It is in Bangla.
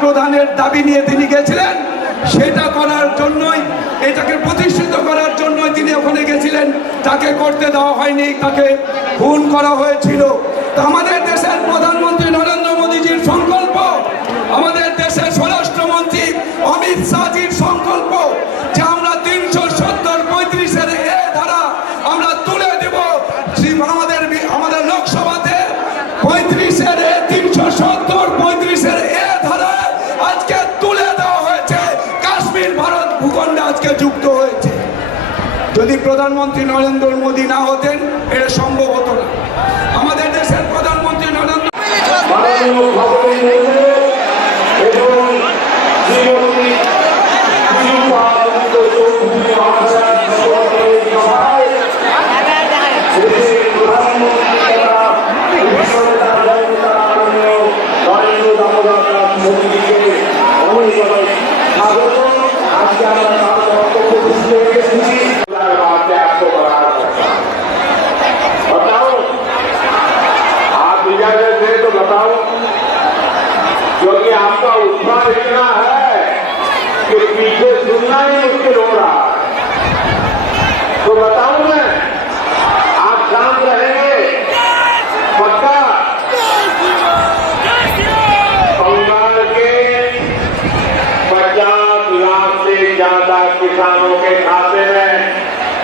প্রদানের দাবি নিয়ে তিনি গেছিলেন। সেটা করার জন্যই, এটাকে প্রতিষ্ঠিত করার জন্যই তিনি ওখানে গেছিলেন। তাকে করতে দেওয়া হয়নি, তাকে খুন করা হয়েছিল। তো আমাদের দেশের প্রধানমন্ত্রী নরেন্দ্র মোদীজির সংকল্প, আমাদের দেশের স্বরাষ্ট্রমন্ত্রী অমিত শাহজির সংকল্প যে আমরা ৩৭০-৩৫-এর এ ধারা আমরা তুলে দেব। আমাদের লোকসভাতে ৩৫-এর ৩৭০-৩৫-এর এ ধারা আজকে তুলে দেওয়া হয়েছে। কাশ্মীর ভারত ভূখণ্ডে আজকে যুক্ত হয়েছে। যদি প্রধানমন্ত্রী নরেন্দ্র মোদী না হতেন, এটা সম্ভব হতো না। আমাদের দেশের প্রধানমন্ত্রী নরেন্দ্র क्योंकि आपका उत्साह इतना है कि पीछे सुनना ही मुश्किल हो रहा है। तो बताऊं मैं, आप शांत रहेंगे पक्का? बंगाल के 50 लाख से ज्यादा किसानों के खाते में